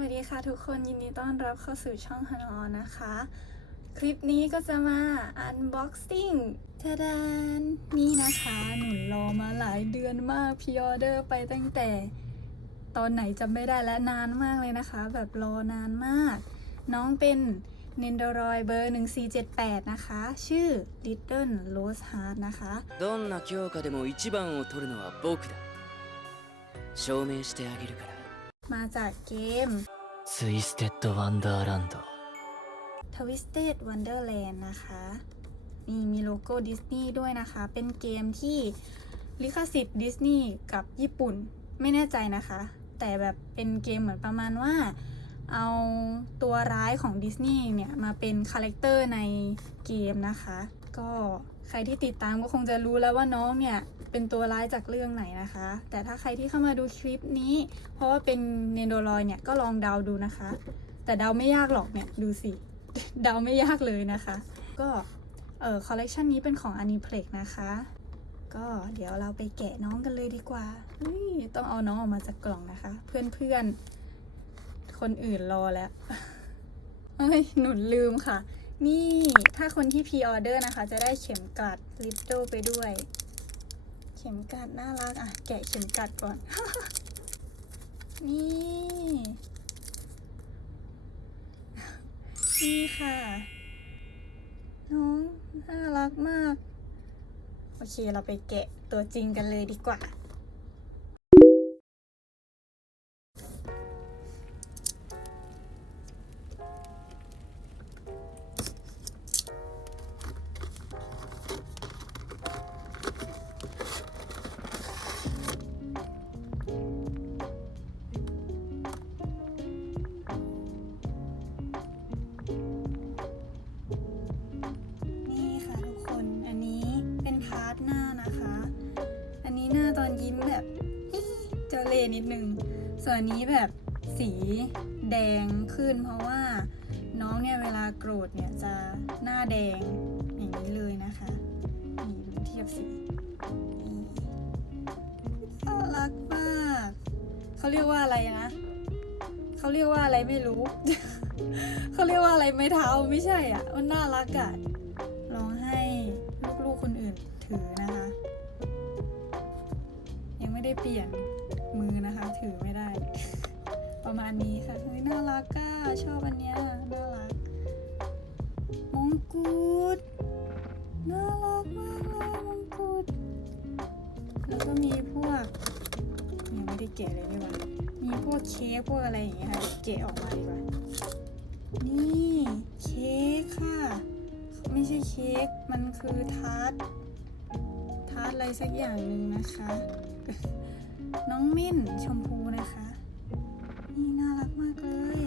วัสดีค่ะทุกคนยินดีต้อนรับเข้าสู่ช่องฮันออนนะคะ คลิปนี้ก็จะมา unboxing ทะดานนี่นะคะ หนุนรอมาหลายเดือนมากพิออเดอร์ไปตั้งแต่ ตอนไหนจำไม่ได้และนานมากเลยนะคะ แบบรอนานมาก น้องเป็น n i n d o r o i เบอร์ 1478 นะคะ ชื่อ Little Rose Heart นะคะ どんな強化でも一番を取るのは僕だ証明してあげるから มาจากเกม Twisted Wonderland Twisted Wonderland นะคะนี่มีโลโก้ดิสนีย์ด้วยนะคะ เป็นเกมที่ลิขสิทธิ์ดิสนีย์กับญี่ปุ่นไม่แน่ใจนะคะ แต่แบบเป็นเกมเหมือนประมาณว่า เอาตัวร้ายของดิสนีย์เนี่ย มาเป็นคาแรคเตอร์ในเกมนะคะ ก็ ใครที่ติดตามก็คงจะรู้แล้วว่าน้องเนี่ยเป็นตัวร้ายจากเรื่องไหนนะคะ แต่ถ้าใครที่เข้ามาดูคลิปนี้ เพราะว่าเป็นเนโดรอยเนี่ยก็ลองเดาดูนะคะ แต่เดาไม่ยากหรอกเนี่ยดูสิ เดาไม่ยากเลยนะคะ ก็เออคอลเลกชันนี้เป็นของ Aniplex นะคะ ก็เดี๋ยวเราไปแกะน้องกันเลยดีกว่าต้องเอาน้องออกมาจากกล่องนะคะ เพื่อนๆ คนอื่นรอแล้วเอ้ยหนุนลืมค่ะ นี่ถ้าคนที่พรีออเดอร์นะคะ จะได้เข็มกลัดลิปโดไปด้วย เข็มกลัดน่ารักอะ แกะเข็มกลัดก่อน นี่ นี่ค่ะ น้องน่ารักมาก โอเคเราไปแกะตัวจริงกันเลยดีกว่า แบบเจ้าเลนิดนึง ส่วนนี้แบบสีแดงขึ้น เพราะว่าน้องเนี่ยเวลาโกรธเนี่ยจะหน้าแดงอย่างนี้เลยนะคะนี่ดูเทียบสีน่ารักมากเขาเรียกว่าอะไรนะเขาเรียกว่าอะไรไม่รู้เขาเรียกว่าอะไรไม้เท้าไม่ใช่อะมันน่ารักอะลองให้ลูกๆคนอื่นถือนะคะ ได้เปลี่ยนมือนะคะ ถือไม่ได้ ประมาณนี้ค่ะเฮ้ยน่ารักอะชอบอันเนี้ยน่ารักมงกุฎน่ารักมากเลยมงกุฎแล้วก็มีพวกยังไม่ได้แกะเลยดีกว่ามีพวกเค้กพวกอะไรอย่างเงี้ยค่ะแกะออกมาดีกว่านี่เค้กค่ะ ไม่ใช่เค้กมันคือทาร์ตทาร์ตอะไรสักอย่างหนึ่งนะคะ น้องมิ้นชมพูนะคะ นี่น่ารักมากเลย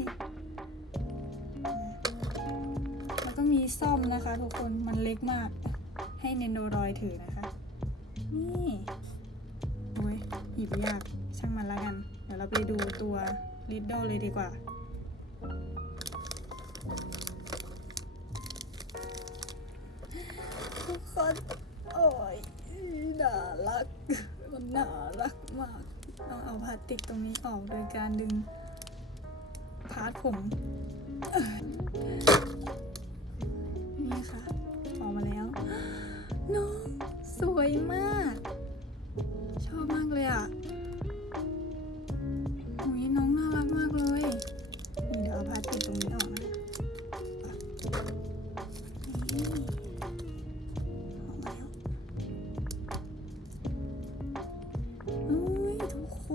แล้วก็มีซ่อมนะคะทุกคนมันเล็กมาก ให้เนนโดรอยถือนะคะ นี่โอ้ยหยิบยากช่างมันละกัน เดี๋ยวเราไปดูตัวลิดโดเลยดีกว่าทุกคนโอ้ยน่ารักันน่ารักมากต้องเอาพลาสติกตรงนี้ออกโดยการดึงพาร์ทผมนี่ค่ะออกมา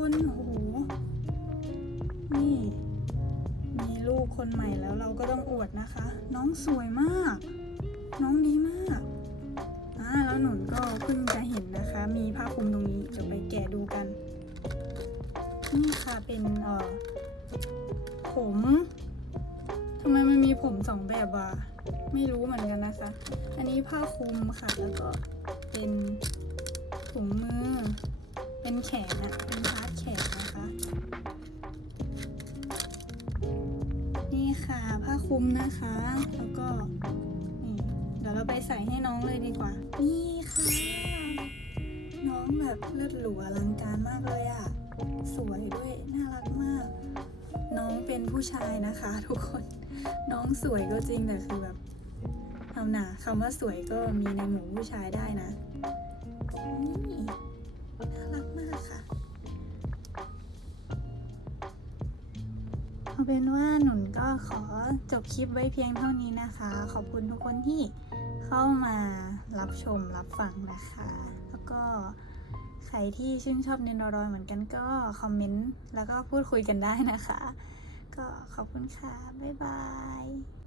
คนโอ้โหนี่ มีลูกคนใหม่แล้วเราก็ต้องอวดนะคะ น้องสวยมาก น้องดีมากอ่าแล้วหนุนก็เพิ่งจะเห็นนะคะ มีผ้าคลุมตรงนี้เดี๋ยวไปแกะดูกัน นี่ค่ะเป็นเอ่อผมทำไมมันมีผมสองแบบวะไม่รู้เหมือนกันนะคะ อันนี้ผ้าคลุมค่ะ แล้วก็เป็นถุงมือ เป็นแขนอะเป็นพาร์ทแขนนะคะ นี่ค่ะผ้าคลุมนะคะ แล้วก็นี่เดี๋ยวเราไปใส่ให้น้องเลยดีกว่า นี่ค่ะ น้องแบบเลือดหรูอลังการมากเลยอะสวยด้วยน่ารักมาก น้องเป็นเป็นผู้ชายนะคะ ทุกคนน้องสวยก็จริงแต่คือแบบเอาหนาคำว่าสวยก็มีในหมู่ผู้ชายได้นะนี่ เอาเป็นว่าหนุนก็ขอจบคลิปไว้เพียงเท่านี้นะคะ ขอบคุณทุกคนที่เข้ามารับชมรับฟังนะคะ แล้วก็ใครที่ชื่นชอบเนนรอยเหมือนกันก็คอมเมนต์แล้วก็พูดคุยกันได้นะคะ ก็ขอบคุณค่ะ บ๊ายบาย